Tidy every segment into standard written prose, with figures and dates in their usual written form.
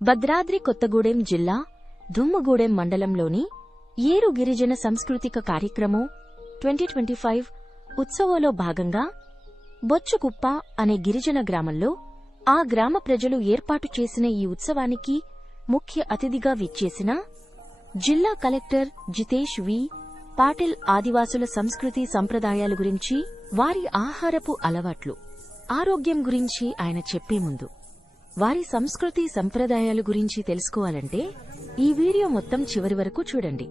భద్రాద్రి కొత్తగూడెం జిల్లా దుమ్మగూడెం మండలంలోని ఏరు గిరిజన సాంస్కృతిక కార్యక్రమం 2025 ఉత్సవంలో భాగంగా బొచ్చుకుప్ప అనే గిరిజన గ్రామంలో ఆ గ్రామ ప్రజలు ఏర్పాటు చేసిన ఈ ఉత్సవానికి ముఖ్య అతిథిగా విచ్చేసిన జిల్లా కలెక్టర్ జితేష్ వి. పాటిల్ ఆదివాసుల సంస్కృతి సంప్రదాయాల గురించి, వారి ఆహారపు అలవాట్లు, ఆరోగ్యం గురించి ఆయన చెప్పే ముందు వారి సంస్కృతి సంప్రదాయాల గురించి తెలుసుకోవాలంటే ఈ వీడియో మొత్తం చివరి వరకు చూడండి.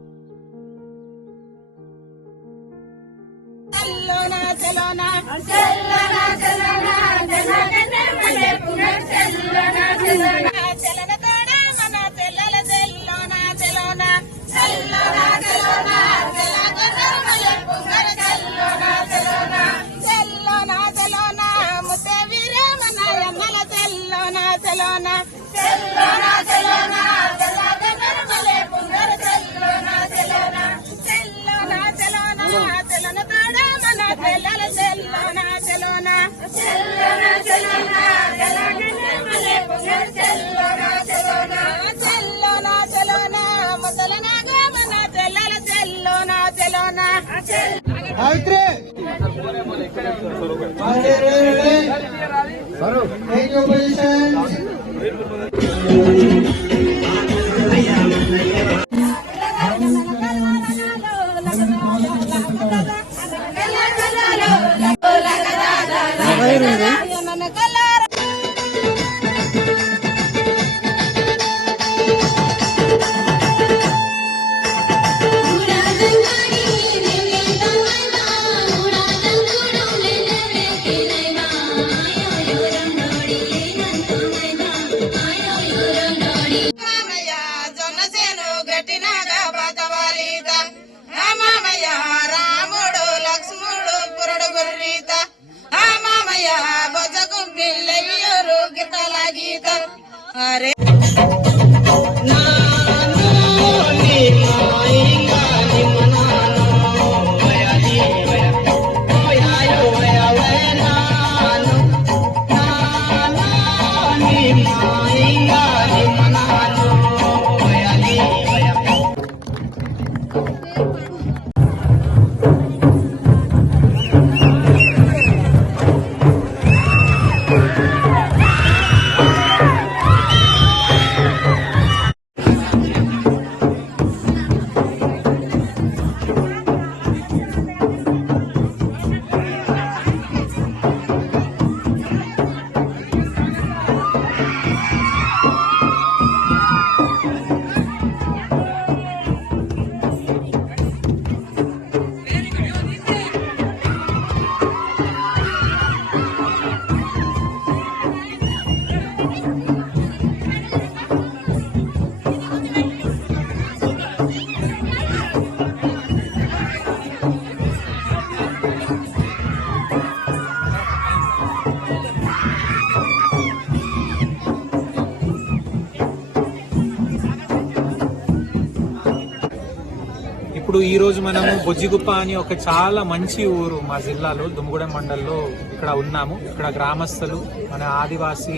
ఇప్పుడు ఈ రోజు మనము బొజ్జిగుప్ప అని ఒక చాలా మంచి ఊరు మా జిల్లాలో దుమ్మగూడెం మండలంలో ఇక్కడ ఉన్నాము. ఇక్కడ గ్రామస్తులు, మన ఆదివాసీ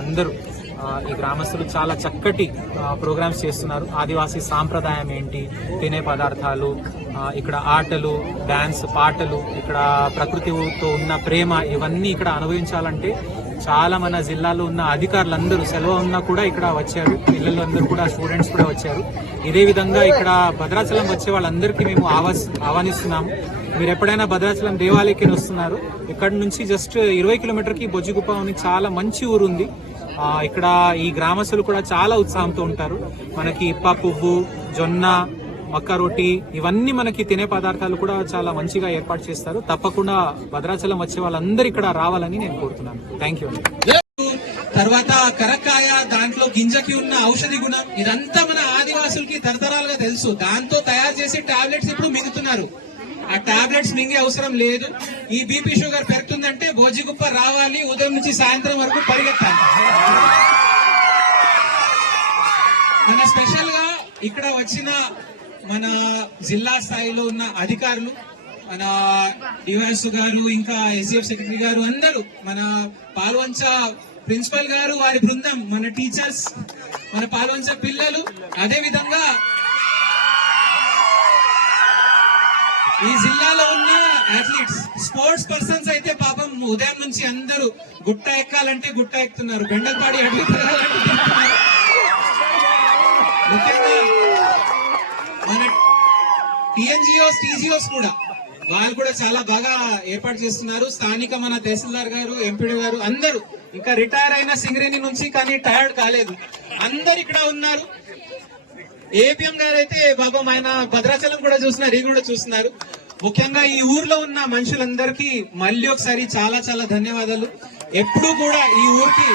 అందరూ ఈ గ్రామస్తులు చాలా చక్కటి ప్రోగ్రామ్స్ చేస్తున్నారు. ఆదివాసీ సాంప్రదాయం ఏంటి, తినే పదార్థాలు, ఇక్కడ ఆటలు, డాన్స్, పాటలు, ఇక్కడ ప్రకృతితో ఉన్న ప్రేమ, ఇవన్నీ ఇక్కడ అనుభవించాలంటే చాలా మన జిల్లాలో ఉన్న అధికారులందరూ సెలవు ఉన్నా కూడా ఇక్కడ వచ్చారు. పిల్లలు అందరూ కూడా, స్టూడెంట్స్ కూడా వచ్చారు. ఇదే విధంగా ఇక్కడ భద్రాచలం వచ్చే వాళ్ళందరికీ మేము ఆహ్వానిస్తున్నాము. మీరు ఎప్పుడైనా భద్రాచలం దేవాలయకి వస్తున్నారు, ఇక్కడ నుంచి జస్ట్ 20 కిలోమీటర్కి బొజ్జిగుప్ప అని చాలా మంచి ఊరు ఉంది. ఇక్కడ ఈ గ్రామస్తులు కూడా చాలా ఉత్సాహంతో ఉంటారు. మనకి ఇప్ప పువ్వు, జొన్న, మక్క రొట్టి, ఇవన్నీ మనకి తినే పదార్థాలు కూడా చాలా మంచిగా ఏర్పాటు చేస్తారు. తప్పకుండా భద్రాచలం వచ్చే వాళ్ళందరూ ఇక్కడ రావాలని నేను కోరుతున్నాను. Thank you. తర్వాత కరక్కాయ, దాంట్లో గింజకి ఉన్న ఔషధి గుణం, ఇదంతా మన ఆదివాసులకి తరతరాలుగా తెలుసు. దాంతో తయారు చేసి టాబ్లెట్స్ ఇప్పుడు మింగుతున్నారు. ఆ టాబ్లెట్స్ మింగే అవసరం లేదు. ఈ బీపీ షుగర్ పెరుగుతుందంటే బొజ్జిగుప్ప రావాలి, ఉదయం నుంచి సాయంత్రం వరకు పరిగెత్తాలి. మన స్పెషల్ గా ఇక్కడ వచ్చిన మన జిల్లా స్థాయిలో ఉన్న అధికారులు, మన డివైఎస్ గారు, ఇంకా ఎస్డిఎఫ్ సెక్రటరీ గారు, అందరూ మన పాల్వంచ ప్రిన్సిపల్ గారు, వారి బృందం, మన టీచర్స్, మన పాల్వంచ పిల్లలు, అదే విధంగా ఈ జిల్లాలో ఉన్న అథ్లీట్స్, స్పోర్ట్స్ పర్సన్స్ అయితే పాపం ఉదయం నుంచి అందరూ గుట్ట ఎక్కాలంటే గుట్ట ఎక్కుతున్నారు, బెండలపాడి అడుగు తిరగాలంటే తిరుగుతున్నారు. ముఖ్యంగా మన టీఎన్జిఓస్, టీజీఓస్ కూడా వాళ్ళు కూడా చాలా బాగా ఏర్పాటు చేస్తున్నారు. స్థానిక మన తహసీల్దార్ గారు, ఎంపీడీ గారు అందరూ, ఇంకా రిటైర్ అయిన సింగరేణి నుంచి కానీ టైర్డ్ కాలేదు, అందరు ఇక్కడ ఉన్నారు. ఏపీఎం గారు అయితే బాబం ఆయన భద్రాచలం కూడా చూస్తున్నారు, ఇది కూడా చూస్తున్నారు. ముఖ్యంగా ఈ ఊర్లో ఉన్న మనుషులందరికీ మళ్ళీ ఒకసారి చాలా చాలా ధన్యవాదాలు. ఎప్పుడూ కూడా ఈ ఊరికి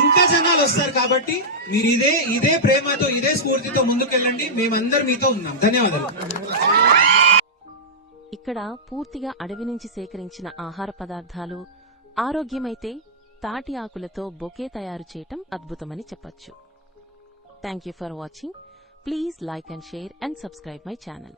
ఇంకా జనాలు వస్తారు కాబట్టి మీరు ఇదే ప్రేమతో, ఇదే స్ఫూర్తితో ముందుకెళ్ళండి. మేమందరం మీతో ఉన్నాం. ధన్యవాదాలు. ఇక్కడ పూర్తిగా అడవి నుంచి సేకరించిన ఆహార పదార్థాలు, ఆరోగ్యమైతే తాటి ఆకులతో బొకే తయారు చేయటం అద్భుతమని చెప్పొచ్చు. Thank you for watching. Please like and share and subscribe my channel.